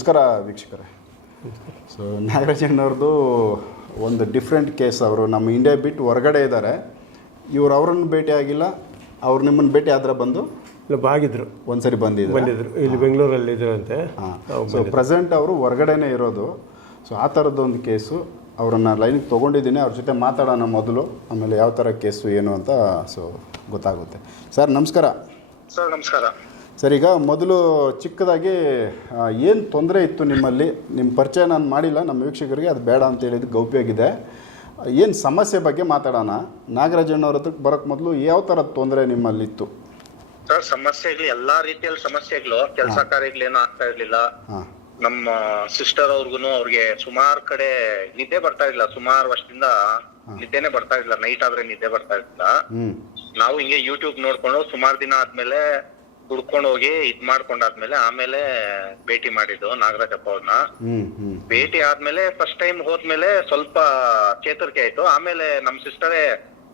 ನಮಸ್ಕಾರ ವೀಕ್ಷಕರೇ. ಸೊ ನಾಗರಾಜಣ್ಣವ್ರದ್ದು ಒಂದು ಡಿಫ್ರೆಂಟ್ ಕೇಸ್ ಅವರು. ನಮ್ಮ ಇಂಡಿಯಾ ಬಿಟ್ಟು ಹೊರಗಡೆ ಇದ್ದಾರೆ. ಇವ್ರು ಅವ್ರನ್ನ ಭೇಟಿ ಆಗಿಲ್ಲ. ಅವ್ರು ನಿಮ್ಮನ್ನು ಭೇಟಿ ಆದ್ರೆ ಬಂದು ಇಲ್ಲ ಬಾಗಿದ್ರು. ಒಂದ್ಸರಿ ಬಂದಿದ್ರು ಬಂದಿದ್ರು. ಇಲ್ಲಿ ಬೆಂಗಳೂರಲ್ಲಿ ಇದ್ರಂತೆ. ಹಾಂ. ಸೊ ಪ್ರೆಸೆಂಟ್ ಅವರು ಹೊರಗಡೆನೇ ಇರೋದು. ಸೊ ಆ ಥರದ್ದೊಂದು ಕೇಸು ಅವರನ್ನು ಲೈನಿಗೆ ತೊಗೊಂಡಿದ್ದೀನಿ. ಅವ್ರ ಜೊತೆ ಮಾತಾಡೋಣ ಮೊದಲು. ಆಮೇಲೆ ಯಾವ ಥರ ಕೇಸು ಏನು ಅಂತ ಸೊ ಗೊತ್ತಾಗುತ್ತೆ. ಸರ್ ನಮಸ್ಕಾರ. ಸರ್ ನಮಸ್ಕಾರ. ಸರ್ ಈಗ ಮೊದಲು ಚಿಕ್ಕದಾಗಿ ಏನು ತೊಂದರೆ ಇತ್ತು ನಿಮ್ಮಲ್ಲಿ? ನಿಮ್ಮ ಪರಿಚಯ ನಾನು ಮಾಡಿಲ್ಲ ನಮ್ಮ ವೀಕ್ಷಕರಿಗೆ ಅದು ಬೇಡ ಅಂತ ಹೇಳಿದ್ದು ಗೌಪ್ಯವಾಗಿದೆ. ಏನು ಸಮಸ್ಯೆ ಬಗ್ಗೆ ಮಾತಾಡೋಣ? ನಾಗರಾಜಣ್ಣವ್ರ ಹತ್ರಕ್ಕೆ ಬರೋಕ್ಕೆ ಮೊದಲು ಯಾವ ಥರದ ತೊಂದರೆ ನಿಮ್ಮಲ್ಲಿತ್ತು? ಸರ್ ಸಮಸ್ಯೆಗಳು ಎಲ್ಲಾ ರೀತಿಯಲ್ಲಿ ಸಮಸ್ಯೆಗಳು ಕೆಲಸ ಕಾರ್ಯಗಳೇನು ಆಗ್ತಾ ಇರ್ಲಿಲ್ಲ. ನಮ್ಮ ಸಿಸ್ಟರ್ ಅವ್ರಿಗೂ ಅವ್ರಿಗೆ ಸುಮಾರು ಕಡೆ ನಿದ್ದೆ ಬರ್ತಾ ಇರಲಿಲ್ಲ. ಸುಮಾರು ವರ್ಷದಿಂದ ನಿದ್ದೆನೆ ಬರ್ತಾ ಇರ್ಲಿಲ್ಲ. ನೈಟ್ ಆದ್ರೆ ನಿದ್ದೆ ಬರ್ತಾ ಇರಲಿಲ್ಲ. ನಾವು ಹಿಂಗೆ ಯೂಟ್ಯೂಬ್ ನೋಡ್ಕೊಂಡು ಸುಮಾರು ದಿನ ಆದ್ಮೇಲೆ ಹುಡ್ಕೊಂಡು ಹೋಗಿ ಇದ್ ಮಾಡ್ಕೊಂಡಾದ್ಮೇಲೆ ಆಮೇಲೆ ಭೇಟಿ ಮಾಡಿದ್ದು ನಾಗರಾಜಪ್ಪ ಅವ್ರನ್ನ ಭೇಟಿ ಆದ್ಮೇಲೆ ಫಸ್ಟ್ ಟೈಮ್ ಹೋದ್ಮೇಲೆ ಸ್ವಲ್ಪ ಚೇತರಿಕೆ ಆಯ್ತು. ಆಮೇಲೆ ನಮ್ ಸಿಸ್ಟರೇ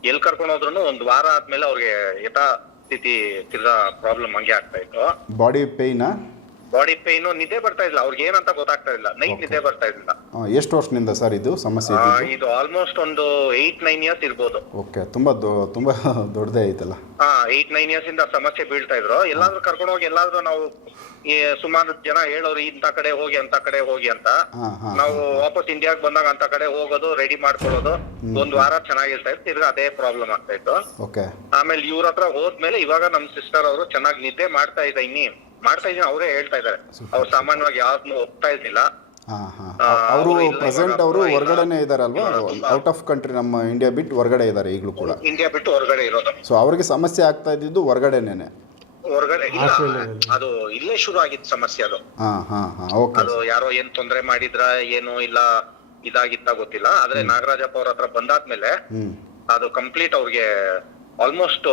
ಎಲ್ ಕರ್ಕೊಂಡು ಹೋದ್ರು ಒಂದ್ ವಾರ ಆದ್ಮೇಲೆ ಅವ್ರಿಗೆ ಯಥಾ ಸ್ಥಿತಿ ತಿರ್ಗಾ ಪ್ರಾಬ್ಲಮ್ ಹಂಗೆ ಆಗ್ತಾ ಇತ್ತು. ಬಾಡಿ ಪೇಯ್ನಾ ಬಾಡಿ ಪೇನ್ ನಿದ್ದೆ ಬರ್ತಾ ಇಲ್ಲ ಅವ್ರಿಗೆ ಏನಂತ ಗೊತ್ತಾಗ್ತಾ ಇಲ್ಲ ನೈಟ್ ನಿದ್ದೆ ಬರ್ತಾ ಇರ್ಲಿಲ್ಲ. ಎಷ್ಟು ವರ್ಷದಿಂದ ಸರ್ ಇದು ಸಮಸ್ಯೆ ಆ, ಇದ್ದಿದ್ದು? ಇದು ಆಲ್ಮೋಸ್ಟ್ ಒಂದು ಏಟ್ ನೈನ್ ಇಯರ್ಸ್ ಇರ್ಬೋದು. ಓಕೆ ತುಂಬಾ ತುಂಬಾ ತುಂಬ ದೊಡ್ಡದೇ ಐತಲ್ಲ ಹಾ ಏಟ್ ನೈನ್ ಇಯರ್ಸ್ ಇಂದ ಸಮಸ್ಯೆ ಬೀಳ್ತಾ ಇದ್ರು. ಎಲ್ಲಾದ್ರೂ ಕರ್ಕೊಂಡು ಹೋಗಿ ಎಲ್ಲಾದ್ರೂ ನಾವು ಈ ಸುಮಾರು ಜನ ಹೇಳೋರು ಇಂತ ಕಡೆ ಹೋಗಿ ಅಂತ ಕಡೆ ಹೋಗಿ ಅಂತ ಹಾಂ ಹಾಂ ನಾವು ವಾಪಸ್ ಇಂಡಿಯಾಗ್ ಬಂದಾಗ ಅಂತ ಕಡೆ ಹೋಗೋದು ರೆಡಿ ಮಾಡ್ಕೊಳ್ಳೋದು ಒಂದ್ ವಾರ ಚೆನ್ನಾಗಿರ್ತಾ ಇತ್ತು. ತಿರ್ಗಾ ಅದೇ ಪ್ರಾಬ್ಲಮ್ ಆಗ್ತಾ ಇತ್ತು. ಓಕೆ ಆಮೇಲೆ ಇವ್ರ ಹತ್ರ ಹೋದ್ಮೇಲೆ ಇವಾಗ ನಮ್ ಸಿಸ್ಟರ್ ಅವರು ಚೆನ್ನಾಗಿ ನಿದ್ದೆ ಮಾಡ್ತಾ ಇದ್ದೀನಿ ಇನ್ನಿ. ಮಾಡ್ತಾ ಇದೀನಿ ಅವರೇ ಹೇಳ್ತಾ ಇದಾರೆ ಅವ್ರು ಸಾಮಾನ್ಯವಾಗಿ ಯಾವ್ದು ಹೋಗ್ತಾ ಇದ್ದಿಲ್ಲ ಹಾಂ ಹಾಂ. ಅವರು ಪ್ರೆಸೆಂಟ್ ಅವರು. ಹೊರಗಡೆನೇ ಇದ್ದಾರಲ್ವಾ ಔಟ್ ಆಫ್ ಕಂಟ್ರಿ ನಮ್ಮ ಇಂಡಿಯಾ ಬಿಟ್ಟು ಹೊರಗಡೆ ಇದ್ದಾರೆ ಈಗಲೂ ಕೂಡ. ಇಂಡಿಯಾ ಬಿಟ್ಟು ಹೊರಗಡೆ ಇರೋದು. ಸೊ ಅವ್ರಿಗೆ ಸಮಸ್ಯೆ ಆಗ್ತಾ ಇದ್ದಿದ್ದು ಹೊರಗಡೆನೇನೆ. ಹೊರಗಡೆ ಇಲ್ಲ. ಅದು ಇಲ್ಲೇ ಶುರು ಆಗಿತ್ತು ಸಮಸ್ಯೆ ಅದು. ಹಾಂ ಹಾಂ ಹಾಂ. ಓಕೆ ಅದು ಯಾರೋ ಏನ್ ತೊಂದ್ರೆ ಮಾಡಿದ್ರ ಏನು ಇಲ್ಲ ಇದಾಗಿತ್ತ ಗೊತ್ತಿಲ್ಲ. ಆದ್ರೆ ನಾಗರಾಜಪ್ಪ ಅವ್ರ ಹತ್ರ ಬಂದಾದ್ಮೇಲೆ ಅದು ಕಂಪ್ಲೀಟ್ ಅವ್ರಿಗೆ ಆಲ್ಮೋಸ್ಟ್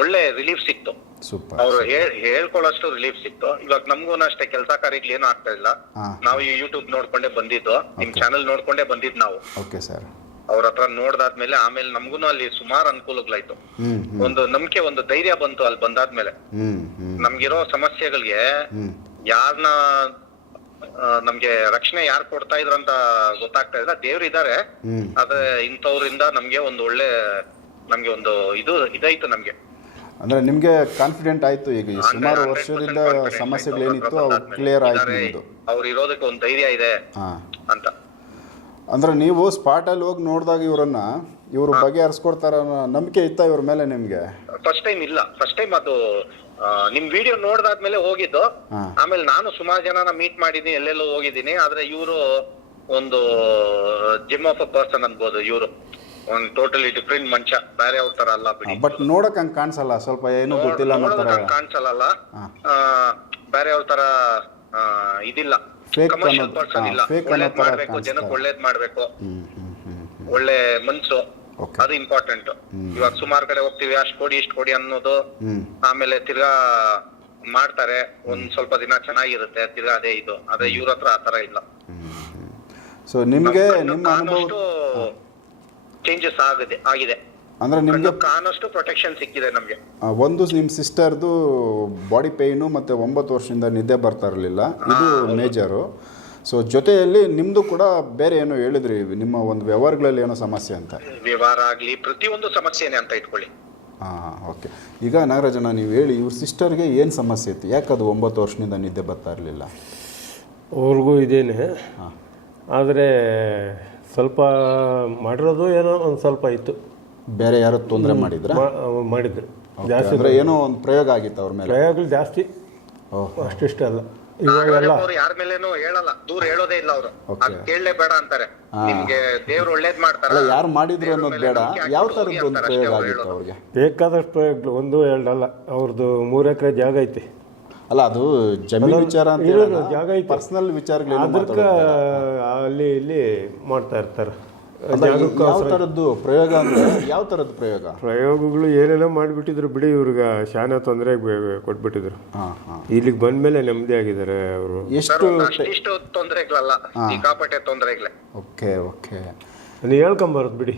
ಒಳ್ಳೆ ರಿಲೀಫ್ ಸಿಕ್ತು. ಸೂಪರ್ ಅವ್ರು ಹೇಳ್ ಹೇಳ್ಕೊಳ್ಳೋಷ್ಟು ರಿಲೀಫ್ ಸಿಕ್ತು. ಇವಾಗ ನಮ್ಗೂ ಅಷ್ಟೇ ಕೆಲಸ ಕಾರ್ಯಗಳು ಏನು ಆಗ್ತಾ ಇಲ್ಲ. ನಾವು ಈ ಯೂಟ್ಯೂಬ್ ನೋಡ್ಕೊಂಡೇ ಬಂದಿದ್ದು. ನಿಮ್ ಚಾನೆಲ್ ನೋಡ್ಕೊಂಡೇ ಬಂದಿದ್ ನಾವು. ಓಕೆ ಸರ್ ಅವ್ರ ಹತ್ರ ನೋಡ್ದಾದ್ಮೇಲೆ ಆಮೇಲೆ ನಮ್ಗೂ ಅಲ್ಲಿ ಸುಮಾರು ಅನುಕೂಲಗಳಾಯ್ತು. ಒಂದು ನಮ್ಗೆ ಒಂದು ಧೈರ್ಯ ಬಂತು ಅಲ್ಲಿ ಬಂದಾದ್ಮೇಲೆ. ನಮ್ಗಿರೋ ಸಮಸ್ಯೆಗಳಿಗೆ ಯಾರನ್ನ ನಮ್ಗೆ ರಕ್ಷಣೆ ಯಾರು ಕೊಡ್ತಾ ಇದ್ರು ಅಂತ ಗೊತ್ತಾಗ್ತಾ ಇಲ್ಲ. ದೇವ್ರು ಇದಾರೆ ಹ್ಞೂ ಆದ್ರೆ ಇಂಥವ್ರಿಂದ ನಮ್ಗೆ ಒಂದು ಒಳ್ಳೆ ನಮ್ಗೆ ಒಂದು ಇದು ಇದಾಯ್ತು ನಮ್ಗೆ. ಅಂದ್ರೆ ನಿಮಗೆ ಕಾನ್ಫಿಡೆಂಟ್ ಆಯ್ತು ಈಗ ಈ ಸುಮಾರು ವರ್ಷದಿಂದ ಸಮಸ್ಯೆಗಳು ಏನಿತ್ತು ಅವು ಕ್ಲಿಯರ್ ಆಯ್ತು ನಿಮ್ಮದು ಅವ್ರು ಇರೋದಕ್ಕೆ ಒಂದು ಧೈರ್ಯ ಇದೆ ಹಾಂ. ಅಂತ. ಅಂದ್ರೆ ನೀವು ಸ್ಪಾಟಲ್ಲಿ ಹೋಗಿ ನೋಡಿದಾಗ ಇವರನ್ನ ಇವರು ಬಗೆಹರಿಸ್ಕೊಡ್ತಾರ ನಂಬಿಕೆ ಇತ್ತ ಇವ್ರ ಮೇಲೆ ನಿಮ್ಗೆ? ಫಸ್ಟ್ ಟೈಮ್ ಇಲ್ಲ. ಫಸ್ಟ್ ಟೈಮ್ ಅದು ಆ, ನಿಮ್ ವಿಡಿಯೋ ನೋಡ್ದಾದ್ಮೇಲೆ ಹೋಗಿದ್ದು. ಹಾ. ಆಮೇಲೆ ನಾನು ಸುಮಾರು ಜನನ ಮೀಟ್ ಮಾಡಿದೀನಿ ಎಲ್ಲೆಲ್ಲೋ ಹೋಗಿದ್ದೀನಿ ಆದ್ರೆ ಇವರು ಒಂದು ಜಿಮ್ ಆಫ್ ಅ ಪರ್ಸನ್ ಅನ್ಬೋದು ಇವರು. ಒಂದ್ ಟೋಟಲಿ ಡಿಫ್ರೆಂಟ್ ಮನುಷ್ಯ ಬೇರೆ ಅವ್ರ ತರ ಅಲ್ಲ ಬಿಡಿ. ಬಟ್ ನೋಡಕ್ ಹಂಗ್ ಕಾಣಿಸಲ್ಲ ಸ್ವಲ್ಪ ಏನು ಗೊತ್ತಿಲ್ಲ ಅನ್ನೋ ನೋಡೋದಕ್ಕೆ ಕಾಣಿಸಲ್ಲ ಹಾ. ಬೇರೆ ಅವ್ರ ತರ ಆ, ಇದಿಲ್ಲ. Fake ಕಮರ್ಷಿಯಲ್ ಅನ್ನೋದು- ಪರ್ಸನ್ ಹಾ, ಇಲ್ಲ fake ಅನ್ನೋ ಒಳ್ಳೇದ್ ತರ ಮಾಡ್ಬೇಕು. ಜನಕ್ಕೆ ಒಳ್ಳೇದ್ ಮಾಡ್ಬೇಕು. ಒಳ್ಳೆ ಮನ್ಸು. ಓಕೆ ಅದು ಇಂಪಾರ್ಟೆಂಟ್ ಇವಾಗ ಸುಮಾರು ಕಡೆ ಹೋಗ್ತೀವಿ ಅಷ್ಟ್ ಕೊಡಿ ಇಷ್ಟ್ ಕೊಡಿ ಅನ್ನೋದು. ಆಮೇಲೆ ತಿರ್ಗಾ ಮಾಡ್ತಾರೆ. ಒಂದ್ ಸ್ವಲ್ಪ ದಿನ ಚೆನ್ನಾಗಿರುತ್ತೆ ತಿರ್ಗಾ ಅದೇ ಇದು. ಅದೇ ಇವ್ರ ಹತ್ರ ಆತರ ಇಲ್ಲ. ಸೊ ನಿಮಗೆ ನಿಮ್ಮ ಅನುಭವ ಚೇಂಜಸ್ ಆಗಿದೆ ಆಗಿದೆ. ಅಂದ್ರೆ ನಿಮಗೆ ಕಾಣಷ್ಟು ಪ್ರೊಟೆಕ್ಷನ್ ಸಿಕ್ಕಿದೆ ನಮಗೆ. ಒಂದು ನಿಮ್ಮ ಸಿಸ್ಟರ್ದು ಬಾಡಿ ಪೇಯ್ನು ಮತ್ತು ಒಂಬತ್ತು ವರ್ಷದಿಂದ ನಿದ್ದೆ ಬರ್ತಾ ಇರಲಿಲ್ಲ. ಇದು ಮೇಜರು ಸೊ ಜೊತೆಯಲ್ಲಿ ನಿಮ್ಮದು ಕೂಡ ಬೇರೆ ಏನೋ ಹೇಳಿದ್ರಿ ನಿಮ್ಮ ಒಂದು ವ್ಯವಹಾರಗಳಲ್ಲಿ ಏನೋ ಸಮಸ್ಯೆ ಅಂತ. ವ್ಯವಹಾರ ಆಗಲಿ ಪ್ರತಿಯೊಂದು ಸಮಸ್ಯೆನೇ ಅಂತ ಇಟ್ಕೊಳ್ಳಿ. ಹಾಂ ಓಕೆ ಈಗ ನಾಗರಾಜನ ನೀವು ಹೇಳಿ ಇವ್ರ ಸಿಸ್ಟರ್ಗೆ ಏನು ಸಮಸ್ಯೆ ಇತ್ತು? ಯಾಕೆ ಅದು ಒಂಬತ್ತು ವರ್ಷದಿಂದ ನಿದ್ದೆ ಬರ್ತಾ ಇರಲಿಲ್ಲ? ಅವ್ರಿಗೂ ಇದೇನೆ. ಹಾಂ. ಆದರೆ ಸ್ವಲ್ಪ ಮಾಡಿರೋದು ಏನೋ ಒಂದು ಸ್ವಲ್ಪ ಇತ್ತು. ಬೇರೆ ಯಾರು ತೊಂದರೆ ಮಾಡಿದ್ರ? ಮಾಡಿದ್ರು. ಜಾಸ್ತಿ ಅಂದ್ರೆ ಏನೋ ಒಂದು ಪ್ರಯೋಗ ಆಗಿತ್ತು ಅವ್ರ ಮೇಲೆ? ಪ್ರಯೋಗಗಳು ಜಾಸ್ತಿ. ಓಹ್. ಅಷ್ಟಿಷ್ಟ ಅಲ್ಲ. ಇವಾಗೆಲ್ಲ ಅವ್ರು ಯಾರ ಮೇಲೇನು ಹೇಳಲ್ಲ. ದೂರ ಹೇಳೋದೇ ಇಲ್ಲ ಅವರು. Okay. ಕೇಳಲೇ ಬೇಡ ಅಂತಾರೆ ನಿಮ್ಗೆ ದೇವ್ರು ಒಳ್ಳೇದ್ ಮಾಡ್ತಾರೆ. ಯಾರು ಮಾಡಿದ್ರು ಅನ್ನೋದು ಬೇಡ. ಯಾವ ತರದ್ದು ಒಂದು ಪ್ರಯೋಗ ಆಗಿತ್ತು ಹೇಳೋದು. ಅವ್ರಿಗೆ? ಬೇಕಾದಷ್ಟು ಪ್ರಯೋಗಗಳು ಒಂದು ಎರಡಲ್ಲ. ಅವ್ರದ್ದು ಮೂರು ಎಕರೆ ಜಾಗ ಐತಿ. ಅಲ್ಲ ಅದು ಜಮೀನು ವಿಚಾರ ಅಂತ ಇರೋದು ಜಾಗ ಐತೆ. ಪರ್ಸನಲ್ ವಿಚಾರಗಳು ಅದಕ್ಕೆ ಅಲ್ಲಿ ಇಲ್ಲಿ ಮಾಡ್ತಾ ಇರ್ತಾರೆ. ಯಾವ ಥರದ್ದು ಪ್ರಯೋಗ ಅಂದ್ರೆ ಯಾವ ಥರದ್ದು ಪ್ರಯೋಗ? ಪ್ರಯೋಗಗಳು ಏನೇನೋ ಮಾಡಿಬಿಟ್ಟಿದ್ರು ಬಿಡಿ ಇವ್ರಿಗೆ ಶಾನ ತೊಂದರೆ ಕೊಟ್ಬಿಟ್ಟಿದ್ರು. ಹಾಂ ಹಾಂ. ಇಲ್ಲಿಗೆ ಬಂದ್ಮೇಲೆ ನೆಮ್ಮದಿ ಆಗಿದ್ದಾರೆ ಅವರು. ಎಷ್ಟು ಅಷ್ಟಿಷ್ಟು ತೊಂದರೆಗಳಲ್ಲ ಸಿಕ್ಕಾಪಟ್ಟೆ ತೊಂದರೆಗಳೇ. Okay okay. ನೀವು ಹೇಳ್ಕೊಂಬಾರದು ಬಿಡಿ.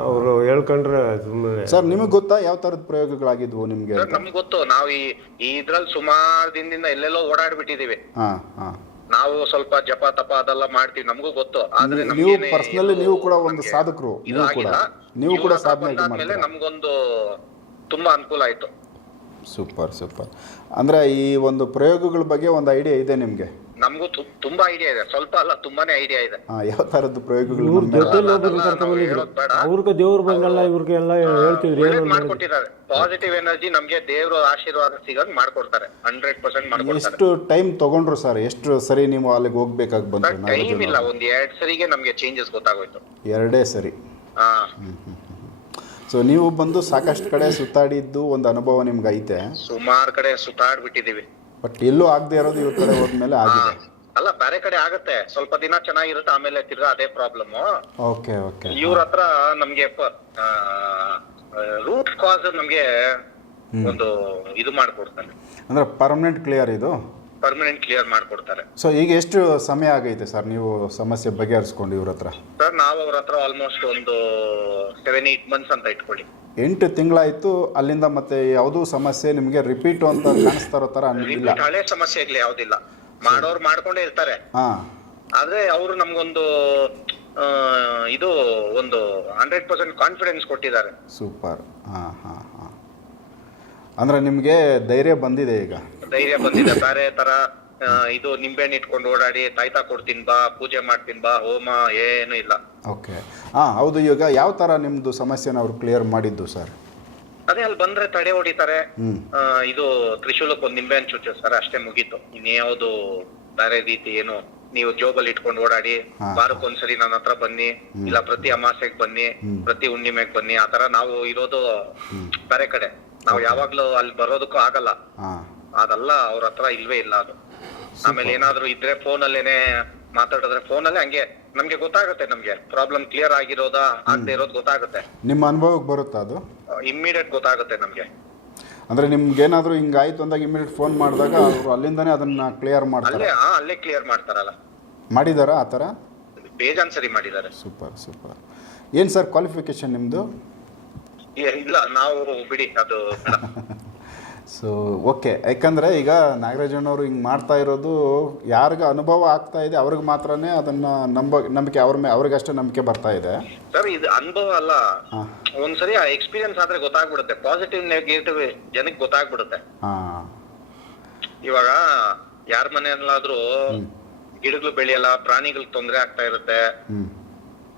ಅವರು ಹೇಳ್ಕೊಂಡ್ರೆ ಸುಮ್ಮನೆ ಸರ್ ನಿಮಗೆ ಗೊತ್ತಾ ಯಾವ ತರದ ಪ್ರಯೋಗಗಳಾಗಿದ್ವು ನಿಮ್ಗೆ? ಸರ್ ನಮ್ಗೆ ಗೊತ್ತು. ನಾವು ಈ ಈ ಇದ್ರಲ್ಲಿ ಸುಮಾರು ದಿನದಿಂದ ಎಲ್ಲೆಲ್ಲೋ ಓಡಾಡ್ಬಿಟ್ಟಿದೀವಿ. ಹಾ ಹಾ. ನಾವು ಸ್ವಲ್ಪ ಜಪ ತಪ ಅದೆಲ್ಲ ಮಾಡ್ತೀವಿ ನಮಗೂ ಗೊತ್ತು. ಆದ್ರೆ ನೀವು ನಮ್ಗೇನೆ ಇದು ನೀವು ಕೂಡ ಒಂದು ನಮ್ಗೆ ಸಾಧಕರು, ಇದು ನೀವು ಕೂಡ. ಆಗಿಲ್ಲ. ನೀವು ಕೂಡ ಸಾಧನೆ ಬಂದಾದ್ಮೇಲೆ ಮಾಡ್ತೀರಾ. ನಮ್ಗೊಂದು ತುಂಬಾ ಅನುಕೂಲ ಆಯ್ತು. Super super. ಅಂದ್ರೆ ಈ ಒಂದು ಪ್ರಯೋಗಗಳ ಬಗ್ಗೆ ಒಂದು ಐಡಿಯಾ ಇದೆ ನಿಮಗೆ? ನಮಗೂ ತುಂಬಾ ಐಡಿಯಾ ಇದೆ. ಸ್ವಲ್ಪ ಅಲ್ಲ ತುಂಬಾನೇ ಐಡಿಯಾ ಇದೆ. ಯಾವ ತರದ್ದು ಪ್ರಯೋಗಗಳು ಇವ್ರ ನಮ್ಮ ಮೇಲೆ ಜೊತೆಲಿ ಒಬ್ಬರು ಅದೆಲ್ಲ ಕರ್ಕೊಂಡ್ ನಾವು ಬಂದಿದ್ರು. ಹೇಳೋದ್ ಅವ್ರಿಗೆ ದೇವ್ರು ಬಂದಲ್ಲ ಇವ್ರಿಗೆಲ್ಲ ಹೇಳ್ತಿದ್ರು ಏನೋ ಒಳ್ಳೇದ್ ಮಾಡ್ಕೊಟ್ಟಿದ್ದಾರೆ. ಪಾಸಿಟಿವ್ ಎನರ್ಜಿ ನಮ್ಗೆ ದೇವ್ರ ಆಶೀರ್ವಾದ ಸಿಗೋದ್ ಮಾಡ್ಕೊಡ್ತಾರೆ. ಹಂಡ್ರೆಡ್ ಪರ್ಸೆಂಟ್ ಮಾಡ್ಕೊಡ್ತಾರೆ. ಎಷ್ಟು ಟೈಮ್ ತಗೊಂಡ್ರು ಸರ್? ಎಷ್ಟು ಸರಿ ನೀವು ಅಲ್ಲಿಗೆ ಹೋಗ್ಬೇಕಾಗಿ ಬಂತು? ಟೈಮ್ ಇಲ್ಲ. ಒಂದ್ ಎರಡ್ ಸರಿಗೆ ನಮ್ಗೆ ಚೇಂಜಸ್ ಗೊತ್ತಾಗೋಯ್ತು. ಎರಡೇ ಸರಿ. ಹಾ. ಸೊ ನೀವು ಬಂದು ಸಾಕಷ್ಟು ಕಡೆ ಸುತ್ತಾಡಿದ್ದು ಒಂದು ಅನುಭವ ನಿಮ್ಗೆ ಐತೆ ಸುಮಾರು ಕಡೆ ಸುತ್ತಾಡ್ಬಿಟ್ಟಿದೀವಿ ಬಟ್ ಎಲ್ಲೂ ಆಗದೆ ಇರೋದು ಇವ್ರ ಕಡೆ ಹೋದ್ಮೇಲೆ. ಆಗಿದೆ. ಅಲ್ಲ ಬೇರೆ ಕಡೆ ಆಗತ್ತೆ. ಸ್ವಲ್ಪ ದಿನ ಚೆನ್ನಾಗಿರುತ್ತೆ ಆಮೇಲೆ ತಿರ್ಗಾ ಅದೇ ಪ್ರಾಬ್ಲಮ್ ಓಕೆ ಓಕೆ ಇವ್ರ ಹತ್ರ ನಮ್ಗೆ ರೂಟ್ ಕಾಸ್ ನಮ್ಗೆ ಒಂದು ಇದು ಮಾಡ್ಕೊಡ್ತಾನೆ. ಅಂದ್ರೆ ಪರ್ಮನೆಂಟ್ ಕ್ಲಿಯರ್ ಇದು? ಪರ್ಮನೆಂಟ್ ಕ್ಲಿಯರ್ ಮಾಡ್ಕೊಡ್ತಾರೆ. ಸೊ ಈಗ ಎಷ್ಟು ಸಮಯ ಆಗೈತೆ ಸರ್ ನೀವು ಸಮಸ್ಯೆ ಬಗೆಹರಿಸ್ಕೊಂಡು ಇವ್ರ ಹತ್ರ? ಸರ್ ನಾವು ಅವ್ರ ಹತ್ರ ಆಲ್ಮೋಸ್ಟ್ ಒಂದು ಸೆವೆನ್ ಏಟ್ ಮಂತ್ಸ್ ಅಂತ ಇಟ್ಕೊಳ್ಳಿ. ಎಂಟು ತಿಂಗಳಾಯ್ತು ಅಲ್ಲಿಂದ ಮತ್ತೆ ಯಾವುದೂ ಸಮಸ್ಯೆ ನಿಮಗೆ ರಿಪೀಟ್ ಅಂತ ಕಾಣಿಸ್ತಾ ಇರೋ ಥರ ಇಲ್ಲ ಹಳೆ ಹಳೆ ಸಮಸ್ಯೆಗಳು ಯಾವ್ದಿಲ್ಲ. ಮಾಡೋರು ಮಾಡ್ಕೊಂಡೇ ಇರ್ತಾರೆ. ಹಾಂ. ಆದ್ರೆ ಅವರು ನಮ್ಗೊಂದು ಆ, ಇದು ಒಂದು ಹಂಡ್ರೆಡ್ ಪರ್ಸೆಂಟ್ ಕಾನ್ಫಿಡೆನ್ಸ್ ಕೊಟ್ಟಿದ್ದಾರೆ. ಸೂಪರ್. ಹಾಂ ಹಾಂ ಹಾಂ. ಅಂದ್ರೆ ನಿಮಗೆ ಧೈರ್ಯ ಬಂದಿದೆ ಈಗ. ಧೈರ್ಯ ಬಂದಿದೆ. ಬೇರೆ ತರ ಇದು ನಿಂಬೆಹಣ್ಣು ಇಟ್ಕೊಂಡು ಓಡಾಡಿ ತಾಯ್ತಾ ಕೊಡ್ತೀನಿ ಬಾ ಪೂಜೆ ಮಾಡ್ತೀನಿ ಬಾ ಹೋಮ ಏನು ಇಲ್ಲ. ಓಕೆ. ಹಾಂ ಹೌದು ಈಗ ಯಾವ ತರ ನಿಮ್ಮದು ಸಮಸ್ಯೆನ ಅವ್ರು ಕ್ಲಿಯರ್ ಮಾಡಿದ್ದು ಸರ್? ಅದೇ ಅಲ್ಲಿ ಬಂದ್ರೆ ತಡೆ ಹೊಡಿತಾರೆ. ಆ, ಇದು ತ್ರಿಶೂಲಕ್ಕೆ ಒಂದು ನಿಂಬೆ ಚುಚ್ಚು ಸರ್ ಅಷ್ಟೇ ಮುಗೀತು. ಇನ್ಯಾವುದು ಬೇರೆ ರೀತಿ ಏನು ನೀವು ಜೋಬಲ್ಲಿ ಇಟ್ಕೊಂಡು ಓಡಾಡಿ ಹಾ. ವಾರಕ್ಕೊಂದ್ಸರಿ ನನ್ನ ಹತ್ರ ಬನ್ನಿ ಇಲ್ಲ ಪ್ರತಿ ಅಮಾಸೆಗ್ ಬನ್ನಿ ಹ್ಮ್. ಪ್ರತಿ ಹುಣ್ಣಿಮೆಗ್ ಬನ್ನಿ ಆತರ ನಾವು ಇರೋದು ಬೇರೆ ಕಡೆ. ನಾವು ಯಾವಾಗ್ಲೂ ಅಲ್ಲಿ ಬರೋದಕ್ಕೂ ಆಗಲ್ಲ. ಹಾಂ. ಅದಲ್ಲ ಅವ್ರ ಹತ್ರ ಇಲ್ವೇ ಇಲ್ಲ ಅದು. ಆಮೇಲೆ ಏನಾದ್ರು ಇದ್ರೆ ಫೋನ್ ಅಲ್ಲೇನೆ ಮಾತಾಡಿದ್ರೆ ಫೋನ್ ಅಲ್ಲೇ ಹಂಗೆ ನಮ್ಗೆ ಗೊತ್ತಾಗುತ್ತೆ ನಮ್ಗೆ. ಪ್ರಾಬ್ಲಮ್ ಕ್ಲಿಯರ್ ಆಗಿರೋದಾ ಆಗದೆ ಇರೋದು ಗೊತ್ತಾಗುತ್ತೆ. ನಿಮ್ಮ ಅನುಭವಕ್ಕೆ ಬರುತ್ತಾ ಅದು? ಇಮ್ಮಿಡಿಯೇಟ್ ಗೊತ್ತಾಗುತ್ತೆ ನಮ್ಗೆ. ಅಂದರೆ ಹಿಂಗ್ ಹಿಂಗಾಯ್ತು ಅಂದಾಗ ಇಮಿಡಿಯೇಟ್ ಫೋನ್ ಮಾಡಿದಾಗ ಅವರು ಅಲ್ಲಿಂದಾನೇ ಅದನ್ನ ಕ್ಲಿಯರ್ ಮಾಡ್ತಾರೆ? ಅಲ್ಲೇ ಹಾ ಅಲ್ಲೇ ಕ್ಲಿಯರ್ ಮಾಡ್ತಾರಲ್ಲ. ಮಾಡಿದಾರಾ ಆ ಥರ? ಬೇಜಾನ್ ಸರಿ ಮಾಡಿದ್ದಾರೆ. ಸೂಪರ್ ಸೂಪರ್ ಏನು ಸರ್ ಕ್ವಾಲಿಫಿಕೇಶನ್ ನಿಮ್ಮದು ಇಲ್ಲ ನಾವು ಬಿಡಿ ಅದು. ಸೊ ಓಕೆ ಯಾಕಂದರೆ ಈಗ ನಾಗರಾಜಣ್ಣವರು ಹಿಂಗೆ ಮಾಡ್ತಾ ಇರೋದು ಯಾರಿಗೆ ಅನುಭವ ಆಗ್ತಾ ಇದೆ ಅವ್ರಿಗೆ ಮಾತ್ರನೇ ಅದನ್ನ ನಂಬ ನಂಬಿಕೆ ಅವ್ರ ಮೇ ಅವ್ರಿಗಷ್ಟೇ ನಂಬಿಕೆ ಬರ್ತಾ ಇದೆ. ಸರ್ ಇದು ಅನುಭವ ಅಲ್ಲ. ಒಂದ್ಸರಿ ಆ ಎಕ್ಸ್ಪೀರಿಯನ್ಸ್ ಆದ್ರೆ ಗೊತ್ತಾಗ್ಬಿಡುತ್ತೆ. ಪಾಸಿಟಿವ್ ನೆಗೆಟಿವ್ ಜನಕ್ಕೆ ಗೊತ್ತಾಗ್ಬಿಡುತ್ತೆ. ಹಾಂ. ಇವಾಗ ಯಾರ ಮನೆಯಲ್ಲಾದ್ರೂ ಗಿಡಗಳು ಬೆಳೆಯಲ್ಲ ಪ್ರಾಣಿಗಳು ತೊಂದರೆ ಆಗ್ತಾ ಇರುತ್ತೆ.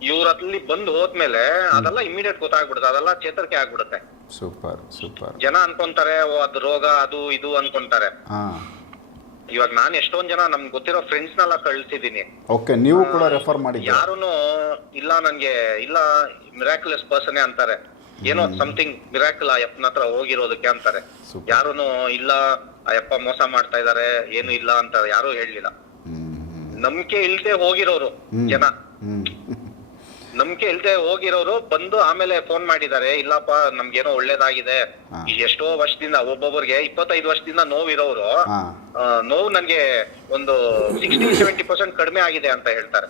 ಹ್ಞೂ ಇವ್ರ ಅಲ್ಲಿ ಬಂದು ಹೋದ್ಮೇಲೆ ಅದೆಲ್ಲ ಇಮಿಡಿಯೇಟ್ ಗೊತ್ತಾಗ್ಬಿಡುತ್ತೆ ಅದೆಲ್ಲ ಚೇತರಿಕೆ ಆಗ್ಬಿಡುತ್ತೆ. Super super. ಜನ ಅನ್ಕೊಂತಾರೆ ಓ ಅದ್ ರೋಗ ಅದು ಇದು ಅನ್ಕೊಂತಾರೆ. ಹಾಂ. ಇವಾಗ ನಾನು ಎಷ್ಟೊಂದ್ ಜನ ನಮ್ಗೆ ಗೊತ್ತಿರೋ ಫ್ರೆಂಡ್ಸ್ ನೆಲ್ಲ ಕಳ್ಸಿದೀನಿ. ಓಕೆ ನೀವು ಕೂಡ ರೆಫರ್ ಮಾಡಿ ಯಾರುನು ಇಲ್ಲ ನನ್ಗೆ ಇಲ್ಲ ಮಿರಾಕ್ಯುಲಸ್ ಪರ್ಸನ್ ಅಂತಾರೆ. ಏನೋ ಸಮಥಿಂಗ್ ಮಿರಾಕಲ್ ಆ ಯಪ್ಪನ ಹತ್ರ ಹೋಗಿರೋದಕ್ಕೆ ಅಂತಾರೆ. ಯಾರೂನು ಇಲ್ಲ ಆ ಯಪ್ಪ ಮೋಸ ಮಾಡ್ತಾ ಇದಾರೆ ಏನು ಇಲ್ಲ ಅಂತ ಯಾರು ಹೇಳಲಿಲ್ಲ. ನಂಬಿಕೆ ಇಲ್ದೆ ಹೋಗಿರೋರು ಜನ. ನಂಬಿಕೆ ಇಲ್ದೆ ಹೋಗಿರೋರು ಬಂದು ಆಮೇಲೆ ಫೋನ್ ಮಾಡಿದ್ದಾರೆ ಇಲ್ಲಪ್ಪ ನಮ್ಗೇನೋ ಒಳ್ಳೇದಾಗಿದೆ. ಹಾ. ಎಷ್ಟೋ ವರ್ಷದಿಂದ ಒಬ್ಬೊಬ್ಬರಿಗೆ ಇಪ್ಪತ್ತೈದು ವರ್ಷದಿಂದ ನೋವು ಇರೋರು ಆ, ನೋವು ನನ್ಗೆ ಒಂದು ಸಿಕ್ಸ್ಟಿ ಸೆವೆಂಟಿ ಪರ್ಸೆಂಟ್ ಕಡಿಮೆ ಆಗಿದೆ ಅಂತ ಹೇಳ್ತಾರೆ.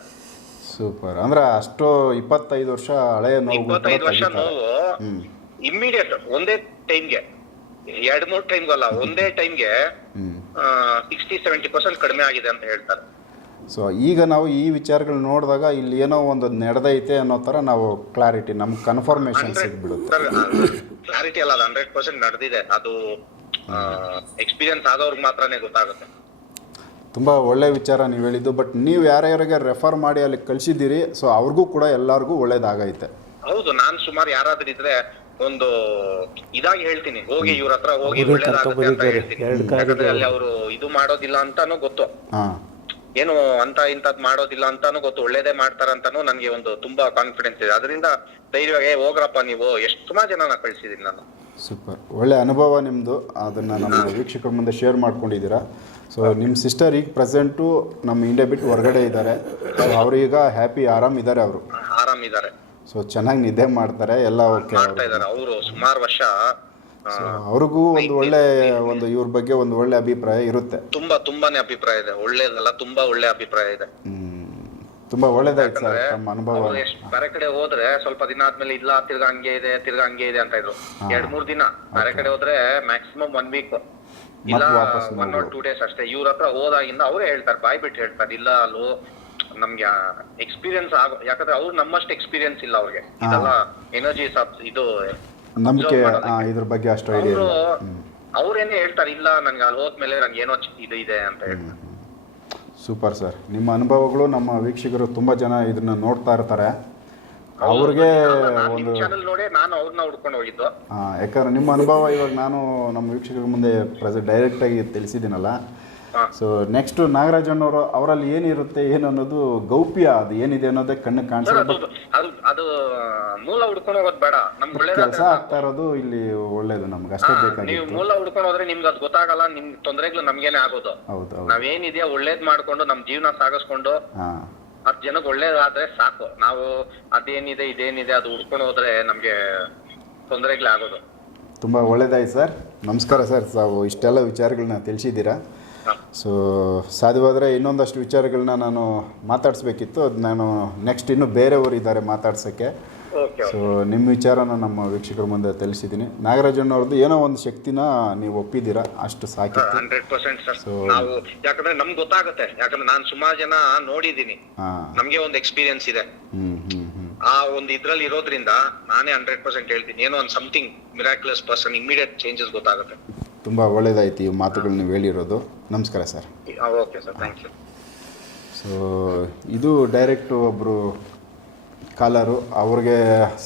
ಸೂಪರ್. ಅಂದ್ರೆ ಅಷ್ಟು ಇಪ್ಪತ್ತೈದು ವರ್ಷ ಹಳೆಯ ನೋವು ಇಪ್ಪತ್ತೈದು ವರ್ಷ ನೋವು ಹ್ಮ್. ಇಮ್ಮಿಡಿಯೇಟ್ ಒಂದೇ ಟೈಮ್ಗೆ ಎರಡ್ ಮೂರ್ ಟೈಮ್ಗಲ್ಲ ಒಂದೇ ಟೈಮ್ಗೆ ಹ್ಮ್. ಸಿಕ್ಸ್ಟಿ ಸೆವೆಂಟಿ ಪರ್ಸೆಂಟ್ ಕಡಿಮೆ ಆಗಿದೆ ಅಂತ ಹೇಳ್ತಾರೆ. ಸೊ ಈಗ ನಾವು ಈ ವಿಚಾರಗಳು ನೋಡಿದಾಗ ಇಲ್ಲಿ ಏನೋ ಒಂದು ನಡೆದೈತೆ ಅನ್ನೋ ಥರ ನಾವು ಕ್ಲಾರಿಟಿ ನಮ್ ಕನ್ಫರ್ಮೇಷನ್ ಸಿಗ್ಬಿಡುತ್ತೆ. ಕ್ಲಾರಿಟಿ ಅಲ್ಲ ಅದು ಹಂಡ್ರೆಡ್ ಪರ್ಸೆಂಟ್ ನಡೆದಿದೆ. ಅದು ಎಕ್ಸ್ಪೀರಿಯನ್ಸ್ ಆದವ್ರಿಗೆ ಮಾತ್ರನೇ ಗೊತ್ತಾಗುತ್ತೆ. ತುಂಬಾ ಒಳ್ಳೆ ವಿಚಾರ ನೀವು ಹೇಳಿದ್ದು ಬಟ್ ನೀವು ಯಾರ್ಯಾರಿಗೆ ರೆಫರ್ ಮಾಡಿ ಅಲ್ಲಿ ಕಳಿಸಿದ್ದೀರಿ ಸೊ ಅವ್ರಿಗೂ ಕೂಡ ಎಲ್ಲರಿಗೂ ಒಳ್ಳೇದಾಗೈತೆ. ಹೌದು ನಾನ್ ಸುಮಾರು ಯಾರಾದ್ರೂ ಇದ್ರೆ ಒಂದು ಇದಾಗಿ ಹೇಳ್ತೀನಿ ಹೋಗಿ ಇವ್ರ ಹತ್ರ ಹೋಗಿ ಅವ್ರೇ ಒಳ್ಳೇದಾಗುತ್ತೆ ಅಂತ ಹೇಳ್ತೀನಿ. ಯಾಕಂದ್ರೆ ಅಲ್ಲಿ ಅವರು ಇದು ಮಾಡೋದಿಲ್ಲ ಅಂತಾನು ಗೊತ್ತು. ಹಾಂ. ಏನು ಅಂತ ಇಂತದ್ ಮಾಡೋದಿಲ್ಲ ಅಂತಾನು ಗೊತ್ತು ಒಳ್ಳೇದೇ ಮಾಡ್ತಾರಂತಾನು ನನ್ಗೆ ಒಂದು ತುಂಬಾ ಕಾನ್ಫಿಡೆನ್ಸ್ ಇದೆ. ಅದರಿಂದ ಧೈರ್ಯವಾಗಿ "ಏ, ಹೋಗ್ರಪ್ಪ ನೀವು ಎಷ್ಟು ಸುಮಾರು ಜನನ ಕಳ್ಸಿದೀನಿ ನಾನು. ಸೂಪರ್. ಒಳ್ಳೆ ಅನುಭವ ನಿಮ್ಮದು ಅದನ್ನು ನಮ್ಮ ವೀಕ್ಷಕರ ಮುಂದೆ ಶೇರ್ ಮಾಡ್ಕೊಂಡಿದ್ದೀರಾ. ಸೊ ನಿಮ್ಮ ಸಿಸ್ಟರ್ ಈಗ ಪ್ರೆಸೆಂಟು ನಮ್ಮ ಇಂಡಿಯಾ ಬಿಟ್ಟು ಹೊರಗಡೆ ಇದ್ದಾರೆ. ಅವ್ರೀಗ ಹ್ಯಾಪಿ ಆರಾಮ್ ಇದ್ದಾರೆ ಅವರು. ಆರಾಮಿದ್ದಾರೆ ಸೊ ಚೆನ್ನಾಗಿ ನಿದ್ದೆ ಮಾಡ್ತಾರೆ. ಎಲ್ಲ ಓಕೆ ಮಾಡ್ತಾ ಇದ್ದಾರೆ. ಅವರು ಸುಮಾರು ವರ್ಷ ಅವ್ರಿಗೂ ಒಂದು ಒಳ್ಳೆ ಒಂದು ಇವ್ರ ಬಗ್ಗೆ ಒಂದು ಒಳ್ಳೆ ಅಭಿಪ್ರಾಯ ಇರುತ್ತೆ. ತುಂಬಾ ತುಂಬಾನೇ ಅಭಿಪ್ರಾಯ ಇದೆ. ಒಳ್ಳೇದಲ್ಲ ತುಂಬಾ ಒಳ್ಳೆ ಅಭಿಪ್ರಾಯ ಇದೆ. ತುಂಬಾ ಒಳ್ಳೇದಾಯ್ತು ಸರ್ ತಮ್ಮ ಅನುಭವ. ಅವ್ರು ಎಷ್ಟ್ ಬೇರೆ ಕಡೆ ಹೋದ್ರೆ ಸ್ವಲ್ಪ ದಿನ ಆದ್ಮೇಲೆ ಇಲ್ಲ ತಿರ್ಗಾ ಹಂಗೆ ಇದೆ ತಿರ್ಗಾ ಹಂಗೆ ಇದೆ ಅಂತ ಇದ್ರು. ಎರಡ್ ಮೂರ್ ದಿನ ಬೇರೆ ಕಡೆ ಹೋದ್ರೆ ಮ್ಯಾಕ್ಸಿಮಮ್ ಒನ್ ವೀಕ್ ಇಲ್ಲ ಮತ್ತೆ ವಾಪಸ್ ಒನ್ ಆರ್ ಟೂ ಡೇಸ್ ಅಷ್ಟೇ. ಇವ್ರ ಹತ್ರ ಹೋದಾಗಿಂದ ಅವರೇ ಹೇಳ್ತಾರೆ ಬಾಯ್ ಬಿಟ್ಟು ಹೇಳ್ತಾರೆ ಇಲ್ಲ ಅಲ್ಲೋ ನಮ್ಗೆ ಎಕ್ಸ್ಪೀರಿಯನ್ಸ್ ಆಗ ಯಾಕಂದ್ರೆ ಅವ್ರು ನಮ್ಮಷ್ಟು ಎಕ್ಸ್ಪೀರಿಯನ್ಸ್ ಇಲ್ಲ ಅವ್ರಿಗೆ. ಇದೆಲ್ಲ ಎನರ್ಜಿ ಇದು ನಂಬಿಕೆ ಆ, ಇದ್ರ ಬಗ್ಗೆ ಅಷ್ಟು ಐಡಿಯಾ ಇಲ್ಲ. ಅವ್ರೇನೇ ಹೇಳ್ತಾರೆ ಇಲ್ಲ ನನಗೆ ಅಲ್ಲಿ ಹೋದ್ಮೇಲೆ ನನಗೆ ಏನೋ ಇದು ಇದೆ ಅಂತ ಹೇಳ್ತಾರೆ. Super sir. ನಿಮ್ಮ ಅನುಭವಗಳು ನಮ್ಮ ವೀಕ್ಷಕರು ತುಂಬಾ ಜನ ಇದನ್ನ ನೋಡ್ತಾ ಇರ್ತಾರೆ. ಅವ್ರಿಗೆ ಒಂದು ಚಾನೆಲ್ ನೋಡಿ ನಾನು ಅವ್ರನ್ನ ಹುಡ್ಕೊಂಡು ಹೋಗಿದ್ದು. ಆ, ಯಾಕಂದ್ರೆ ನಿಮ್ಮ ಅನುಭವ ಇವಾಗ ನಾನು ನಮ್ಮ ವೀಕ್ಷಕರ ಮುಂದೆ ಪ್ರೆಸೆಂಟ್ ಡೈರೆಕ್ಟಾಗಿ ತಿಳಿಸಿದ್ದೀನಲ್ಲ. ಹಾ. ಸೊ ನೆಕ್ಸ್ಟ್ ನಾಗರಾಜಣ್ಣವರು ಅವರಲ್ಲಿ ಏನಿರುತ್ತೆ ಏನು ಅನ್ನೋದು ಗೌಪ್ಯ ಅದು ಏನಿದೆ ಅನ್ನೋದೇ ಕಣ್ಣು ಸರ್ ಅದು ಮೂಲ ಹುಡ್ಕೊಂಡು ಹೋಗೋದ್ ಬೇಡ. ನಮ್ಗೆ ಕೆಲಸ ಆಗ್ತಾ ಇರೋದು ಇಲ್ಲಿ ಒಳ್ಳೇದು ನಮ್ಗೆ ಅಷ್ಟೇ ನೀವು ಬೇಕಾಗಿತ್ತು. ಮೂಲ ಹುಡ್ಕೊಂಡು ಹೋದ್ರೆ ನಿಮ್ಗೆ ಅದು ಗೊತ್ತಾಗಲ್ಲ ನಿಮ್ ತೊಂದರೆಗಳು ನಮ್ಗೇನೆ ಆಗೋದು. ಹೌದು ಹೌದು. ನಾವೇನಿದೆಯಾ ಒಳ್ಳೇದ್ ಮಾಡ್ಕೊಂಡು ನಮ್ ಜೀವನ ಸಾಗಿಸ್ಕೊಂಡು ಹಾಂ. ಹತ್ ಜನಕ್ಕೆ ಒಳ್ಳೇದಾದ್ರೆ ಸಾಕು. ನಾವು ಅದೇನಿದೆ ಇದೇನಿದೆ ಅದು ಹುಡ್ಕೊಂಡು ಹೋದ್ರೆ ನಮ್ಗೆ ತೊಂದರೆಗಳಾಗೋದು ತುಂಬ ಒಳ್ಳೇದಾಯ್ತು ಸರ್. ನಮಸ್ಕಾರ ಸರ್. ತಾವು ಇಷ್ಟೆಲ್ಲ ವಿಚಾರಗಳನ್ನ ತಿಳಿಸಿದ್ದೀರಾ. ಸೊ ಸಾಧ್ಯವಾದರೆ ಇನ್ನೊಂದಷ್ಟು ವಿಚಾರಗಳನ್ನ ನಾನು ಮಾತಾಡಿಸ್ಬೇಕಿತ್ತು. ಅದು ನಾನು ನೆಕ್ಸ್ಟ್ ಇನ್ನೂ ಬೇರೆಯವರು ಇದ್ದಾರೆ ಮಾತಾಡ್ಸೋಕ್ಕೆ. ಸೊ ನಿಮ್ಮ ವಿಚಾರನ ನಮ್ಮ ವೀಕ್ಷಕರ ಮುಂದೆ ತಿಳಿಸಿದ್ದೀನಿ. ನಾಗರಾಜಣ್ಣವ್ರದ್ದು ಏನೋ ಒಂದು ಶಕ್ತಿನ ನೀವು ಒಪ್ಪಿದ್ದೀರಾ? ಅಷ್ಟು ಸಾಕಿತ್ತು. ಹಂಡ್ರೆಡ್ ಪರ್ಸೆಂಟ್ ಸರ್ ನಾವು ಯಾಕಂದ್ರೆ ನಮ್ಗೆ ಗೊತ್ತಾಗುತ್ತೆ. ಯಾಕಂದ್ರೆ ನಾನು ಸುಮಾರು ಜನ ನೋಡಿದೀನಿ ಹಾಂ. ನಮ್ಗೆ ಒಂದು ಎಕ್ಸ್ಪೀರಿಯನ್ಸ್ ಇದೆ. ಹ್ಞೂ ಹ್ಞೂ ಹ್ಞೂ ಆ ಒಂದು ಇದ್ರಲ್ಲಿ ಇರೋದ್ರಿಂದ ನಾನೇ ಹಂಡ್ರೆಡ್ ಪರ್ಸೆಂಟ್ ಹೇಳ್ತೀನಿ. ಏನೋ ಒಂದು something miraculous person immediate changes ಗೊತ್ತಾಗುತ್ತೆ. ತುಂಬ ಒಳ್ಳೇದಾಯ್ತು ಈ ಮಾತುಗಳು ನೀವು ಹೇಳಿರೋದು. ನಮಸ್ಕಾರ sir. Okay sir thank you so ಇದು ಡೈರೆಕ್ಟ್ ಒಬ್ಬರು ಕಾಲರು ಅವ್ರಿಗೆ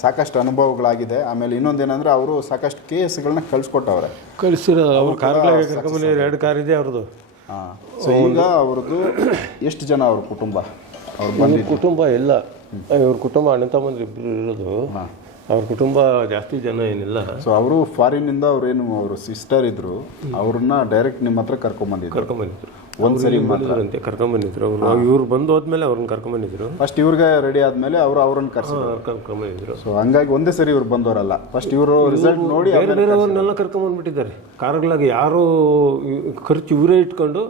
ಸಾಕಷ್ಟು ಅನುಭವಗಳಾಗಿದೆ. ಆಮೇಲೆ ಇನ್ನೊಂದೇನಂದ್ರೆ ಅವರು ಸಾಕಷ್ಟು ಕೇಸ್ಗಳನ್ನ ಕಳಿಸ್ಕೊಟ್ಟವ್ರೆ. ಕಳಿಸಿರೋ ಅವ್ರ ಎರಡು ಕಾರ್ ಇದೆ ಅವ್ರದ್ದು. ಹಾಂ. ಸೊ ಈಗ ಅವ್ರದ್ದು ಎಷ್ಟು ಜನ ಅವ್ರ ಕುಟುಂಬ? ಅವ್ರ ಕುಟುಂಬ ಇಲ್ಲ. ಇವ್ರ ಕುಟುಂಬ ಅಣ್ಣ ತಮ್ಮಂದ್ರೆ ಇಬ್ರು ಇರೋದು. ಹಾಂ. ಅವ್ರ ಕುಟುಂಬ ಜಾಸ್ತಿ ಜನ ಏನಿಲ್ಲ. ಸೊ ಅವರು ಫಾರಿನ್ನಿಂದ ಅವ್ರೇನು ಅವರು ಸಿಸ್ಟರ್ ಇದ್ರು ಅವ್ರನ್ನ ಡೈರೆಕ್ಟ್ ನಿಮ್ಮ ಹತ್ರ ಕರ್ಕೊಂಬಂದಿದ್ರು. ಕರ್ಕೊಂಬಂದಿದ್ರು. ಒಂದು ಸರಿ ಮಾತ್ರ. ಬಂದಿದ್ರಂತೆ ಕರ್ಕೊಂಬಂದಿದ್ರು ಅವರು. ಇವ್ರು ಬಂದು ಹೋದ್ಮೇಲೆ ಅವ್ರನ್ನ ಕರ್ಕೊಂಬಂದಿದ್ರು. ಫಸ್ಟ್ ಇವ್ರಿಗೆ ರೆಡಿ ಆದ್ಮೇಲೆ ಅವರು ಅವ್ರನ್ನ ಕರ್ಸಿದ್ರು. ಕರ್ಕೊಂಬಂದಿದ್ರು. ಸೊ ಹಂಗಾಗಿ ಒಂದೇ ಸರಿ ಇವ್ರು ಬಂದವರಲ್ಲ ಫಸ್ಟ್ ಇವರು ರಿಸಲ್ಟ್ ನೋಡಿ ಅವ್ರನ್ನೆಲ್ಲ ಕರ್ಕೊಂಡ್ಬಂದ್ಬಿಟ್ಟಿದ್ದಾರೆ ಬೇರೆಯವ್ರನ್ನೆಲ್ಲ ಕರ್ಕೊಂಬಂದ್ಬಿಟ್ಟಿದ್ದಾರೆ. ಕಾರ್ಗಳಾಗಿ ಯಾರು ಖರ್ಚು ಇವರೇ ಇಟ್ಕೊಂಡು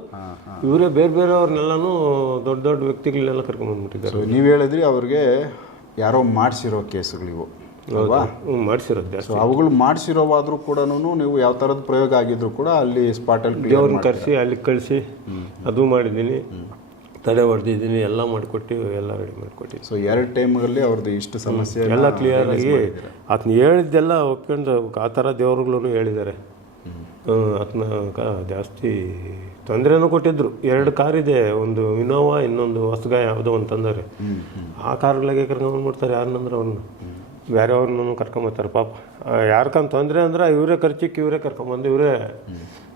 ಇವರೇ ಬೇರೆ ಬೇರೆ ಅವ್ರನ್ನೆಲ್ಲಾನು ದೊಡ್ಡ ದೊಡ್ಡ ವ್ಯಕ್ತಿಗಳನ್ನೆಲ್ಲ ಕರ್ಕೊಂಬಂದ್ಬಿಟ್ಟಿದ್ದಾರೆ. ನೀವು ಹೇಳಿದ್ರಿ ಅವ್ರಿಗೆ ಯಾರೋ ಮಾಡಿಸಿರೋ ಕೇಸುಗಳಿವು. ಅಲ್ವಾ? ಮಾಡಿಸಿರೋದು ಸೊ ಅವುಗಳು ಮಾಡಿಸಿರೋವಾದ್ರೂ ಕೂಡ ನೀವು ಯಾವ ಥರದ ಪ್ರಯೋಗ ಆಗಿದ್ರು ಕೂಡ ಅಲ್ಲಿ ಸ್ಪಾಟಲ್ಲಿ ಅಲ್ಲಿ ದೇವ್ರನ್ನ ಕರೆಸಿ ಅಲ್ಲಿ ಕಳಿಸಿ. ಅದು ಮಾಡಿದ್ದೀನಿ. ತಡೆ ಹೊಡೆದಿದ್ದೀನಿ ಎಲ್ಲ ಮಾಡಿಕೊಟ್ಟು ಎಲ್ಲ ರೆಡಿ ಮಾಡಿಕೊಟ್ಟು ಸೊ ಎರಡು ಟೈಮಲ್ಲಿ ಅವ್ರದ್ದು ಇಷ್ಟು ಸಮಸ್ಯೆ ಎಲ್ಲ ಕ್ಲಿಯರ್ ಆಗಿ ಆತನ ಹೇಳಿದ್ದೆಲ್ಲ ಒಪ್ಕೊಂಡು ಆ ಥರ ದೇವ್ರುಗಳು ಹೇಳಿದ್ದಾರೆ. ಆತನ ಜಾಸ್ತಿ ತೊಂದರೆನೂ ಕೊಟ್ಟಿದ್ರು. ಎರಡು ಕಾರ್ ಇದೆ ಒಂದು ಇನೋವಾ ಇನ್ನೊಂದು ಹೊಸಗ ಯಾವುದೋ ಒಂದು ತಂದರೆ. ಆ ಕಾರ್ಗಳಿಗೆ ಕರ್ಕೊಂಬಂದ್ಬಿಡ್ತಾರೆ ಯಾರನ್ನಂದ್ರೆ ಅವ್ರನ್ನ. ಬೇರೆಯವ್ರನ್ನೂ ಕರ್ಕೊಂಬರ್ತಾರೆ ಪಾಪ. ಯಾರ್ಕಂತ ತೊಂದರೆ ಅಂದ್ರೆ ಇವರೇ ಖರ್ಚಿಕ್ಕೆ ಇವರೇ ಕರ್ಕೊಂಬಂದು ಇವರೇ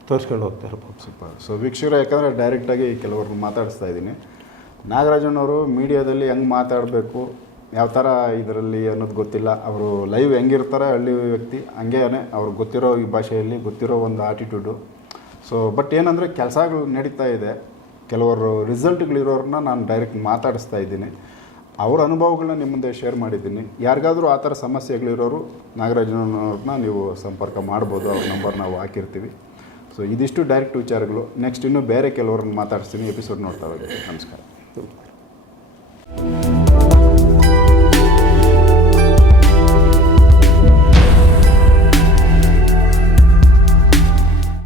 ತೋರಿಸ್ಕೊಂಡು ಹೋಗ್ತಾರೆ, ಪಾಪ. ಸೂಪರ್. ಸೊ ವೀಕ್ಷಕರು, ಯಾಕಂದರೆ ಡೈರೆಕ್ಟಾಗಿ ಕೆಲವ್ರನ್ನ ಮಾತಾಡಿಸ್ತಾ ಇದ್ದೀನಿ. ನಾಗರಾಜನವರು ಮೀಡಿಯಾದಲ್ಲಿ ಹೆಂಗೆ ಮಾತಾಡಬೇಕು, ಯಾವ ಥರ ಇದರಲ್ಲಿ ಅನ್ನೋದು ಗೊತ್ತಿಲ್ಲ. ಅವರು ಲೈವ್ ಹೆಂಗಿರ್ತಾರೆ, ಹಳ್ಳಿ ವ್ಯಕ್ತಿ, ಹಂಗೇನೆ ಅವ್ರಿಗೆ ಗೊತ್ತಿರೋ ಈ ಭಾಷೆಯಲ್ಲಿ ಗೊತ್ತಿರೋ ಒಂದು ಆಟಿಟ್ಯೂಡು ಸೊ ಬಟ್ ಏನಂದರೆ ಕೆಲಸಗಳು ನಡೀತಾ ಇದೆ. ಕೆಲವರು ರಿಸಲ್ಟ್ಗಳಿರೋರನ್ನ ನಾನು ಡೈರೆಕ್ಟ್ ಮಾತಾಡಿಸ್ತಾ ಇದ್ದೀನಿ. ಅವ್ರ ಅನುಭವಗಳನ್ನ ನಿಮ್ಮ ಮುಂದೆ ಶೇರ್ ಮಾಡಿದ್ದೀನಿ. ಯಾರಿಗಾದರೂ ಆ ಥರ ಸಮಸ್ಯೆಗಳಿರೋರು ನಾಗರಾಜನವ್ರನ್ನ ನೀವು ಸಂಪರ್ಕ ಮಾಡ್ಬೋದು. ಅವ್ರ ನಂಬರ್ ನಾವು ಹಾಕಿರ್ತೀವಿ. ಸೊ ಇದಿಷ್ಟು ಡೈರೆಕ್ಟ್ ವಿಚಾರಗಳು. ನೆಕ್ಸ್ಟ್ ಇನ್ನೂ ಬೇರೆ ಕೆಲವ್ರನ್ನ ಮಾತಾಡ್ತೀನಿ ಎಪಿಸೋಡ್ ನೋಡ್ತಾ ಹೋಗಿ. ನಮಸ್ಕಾರ.